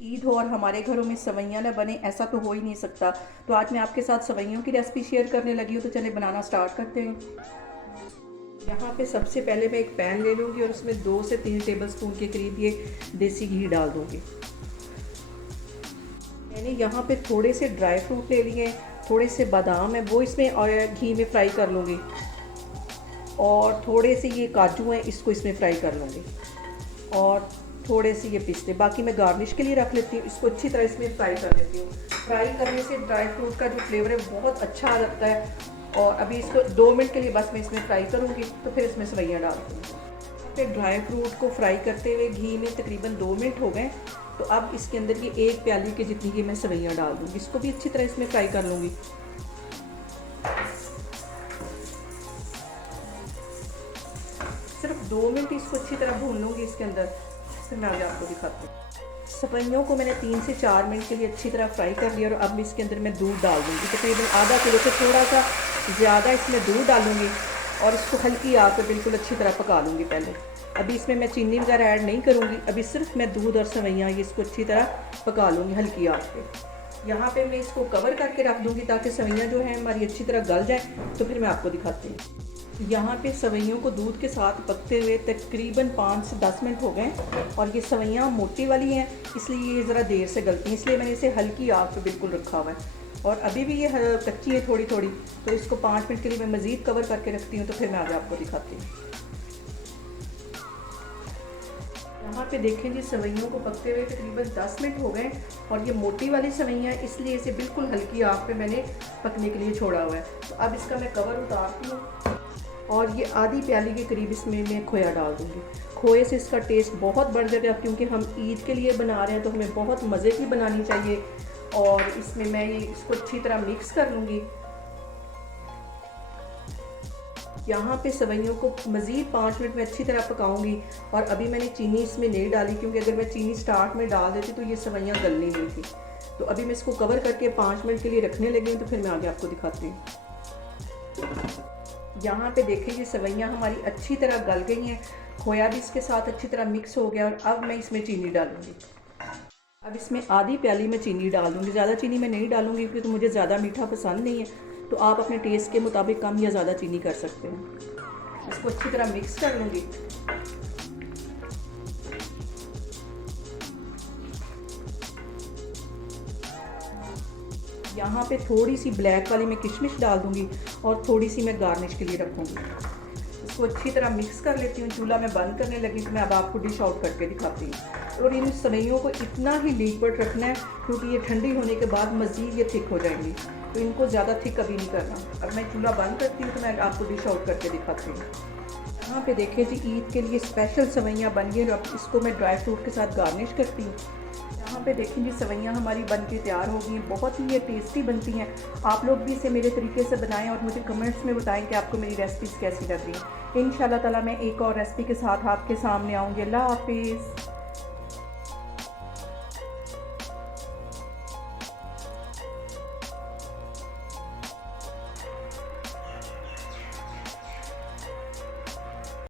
ईद हो और हमारे घरों में सवैयाँ ना बने, ऐसा तो हो ही नहीं सकता। तो आज मैं आपके साथ सवैयों की रेसिपी शेयर करने लगी हूँ, तो चलिए बनाना स्टार्ट करते हैं। यहाँ पे सबसे पहले मैं एक पैन ले लूँगी और उसमें 2 से 3 टेबलस्पून के करीब ये देसी घी डाल दूँगी। मैंने यहाँ पे थोड़े से ड्राई फ्रूट ले लिए हैं, थोड़े से बादाम है वो इसमें और घी में फ्राई कर लूँगी, और थोड़े से ये काजू हैं इसको इसमें फ्राई कर लूँगी, और थोड़े से ये पिस्ते बाकी मैं गार्निश के लिए रख लेती हूँ। इसको अच्छी तरह इसमें फ्राई कर लेती हूँ। फ्राई करने से ड्राई फ्रूट का जो फ्लेवर है बहुत अच्छा आ जाता है। और अभी इसको 2 मिनट के लिए बस मैं इसमें फ्राई करूँगी, तो फिर इसमें सवैयाँ डाल दूँगी। फिर ड्राई फ्रूट को फ्राई करते हुए घी में तकरीबन 2 मिनट हो गए। तो अब इसके अंदर ये 1 प्याली के जितनी की मैं सवैयाँ डाल दूँगी, इसको भी अच्छी तरह इसमें फ्राई कर लूँगी। सिर्फ 2 मिनट इसको अच्छी तरह भून लूँगी इसके अंदर, फिर मैं आगे आपको दिखाती हूँ। सवैयों को मैंने 3 से 4 मिनट के लिए अच्छी तरह फ्राई कर लिया, और अब इसके अंदर मैं दूध डाल दूँगी। तकरीबन आधा किलो से थोड़ा सा ज़्यादा इसमें दूध डालूँगी, और इसको हल्की आग पर बिल्कुल अच्छी तरह पका लूँगी पहले। अभी इसमें मैं चीनी वगैरह ऐड नहीं करूँगी, अभी सिर्फ मैं दूध और सवैयाँ ये इसको अच्छी तरह पका लूँगी हल्की आग पे। यहाँ पे मैं इसको कवर करके रख दूँगी ताकि सवैयाँ जो हैं हमारी अच्छी तरह गल जाएँ। तो फिर मैं आपको दिखाती हूँ। यहाँ पे सवैयों को दूध के साथ पकते हुए तकरीबन 5 से 10 मिनट हो गए, और ये सवैयाँ मोटी वाली हैं इसलिए ये ज़रा देर से गलती हैं, इसलिए मैंने इसे हल्की आग पे बिल्कुल रखा हुआ है। और अभी भी ये कच्ची है थोड़ी थोड़ी, तो इसको 5 मिनट के लिए मैं मज़ीद कवर करके रखती हूँ, तो फिर मैं आगे आपको दिखाती हूँ। यहाँ पे देखें जी, सवैयों को पकते हुए तकरीबन 10 मिनट हो गए, और ये मोटी वाली सवैयाँ हैं इसलिए इसे बिल्कुल हल्की आग पे मैंने पकने के लिए छोड़ा हुआ है। तो अब इसका मैं कवर उतारती हूँ, और ये आधी प्याली के करीब इसमें मैं खोया डाल दूँगी। खोए से इसका टेस्ट बहुत बढ़ जाएगा, क्योंकि हम ईद के लिए बना रहे हैं तो हमें बहुत मज़े की बनानी चाहिए। और इसमें मैं ये इसको अच्छी तरह मिक्स कर लूँगी। यहाँ पे सवैयों को मज़ीद 5 मिनट में अच्छी तरह पकाऊंगी, और अभी मैंने चीनी इसमें नहीं डाली, क्योंकि अगर मैं चीनी स्टार्ट में डाल देती तो ये सवैयाँ गलनी नहीं थी। तो अभी मैं इसको कवर करके 5 मिनट के लिए रखने लगी हूँ, तो फिर मैं आगे आपको दिखाती हूँ। यहाँ पे देखिए ये सवैयाँ हमारी अच्छी तरह गल गई हैं, खोया भी इसके साथ अच्छी तरह मिक्स हो गया, और अब मैं इसमें चीनी डालूँगी। अब इसमें आधी प्याली में चीनी डाल दूँगी, ज़्यादा चीनी मैं नहीं डालूँगी क्योंकि तो मुझे ज़्यादा मीठा पसंद नहीं है। तो आप अपने टेस्ट के मुताबिक कम या ज़्यादा चीनी कर सकते हैं। इसको अच्छी तरह मिक्स कर लूँगी। यहाँ पे थोड़ी सी ब्लैक वाली मैं किशमिश डाल दूँगी, और थोड़ी सी मैं गार्निश के लिए रखूँगी। इसको अच्छी तरह मिक्स कर लेती हूँ। चूल्हा मैं बंद करने लगी, तो मैं अब आपको डिश आउट करके दिखाती हूँ। और इन सवैयों को इतना ही लिक्विड रखना है, क्योंकि ये ठंडी होने के बाद मज़ीद ये थिक हो जाएंगी, तो इनको ज़्यादा थिक कभी नहीं करना। अब मैं चूल्हा बंद करती हूँ, तो मैं आपको डिश आउट करके दिखाती हूँ। यहाँ पे देखिए जी, ईद के लिए स्पेशल सवैयाँ बन गई, और अब इसको मैं ड्राई फ्रूट के साथ गार्निश करती हूँ। यहाँ पे देखें जी, सवैयाँ हमारी बन के तैयार हो गई हैं। बहुत ही ये टेस्टी बनती हैं। आप लोग भी इसे मेरे तरीके से बनाएं, और मुझे कमेंट्स में बताएं कि आपको मेरी रेसिपीज़ कैसी लग रही हैं। इंशाल्लाह ताला मैं एक और रेसिपी के साथ आपके सामने आऊँगी। अल्लाह हाफिज़।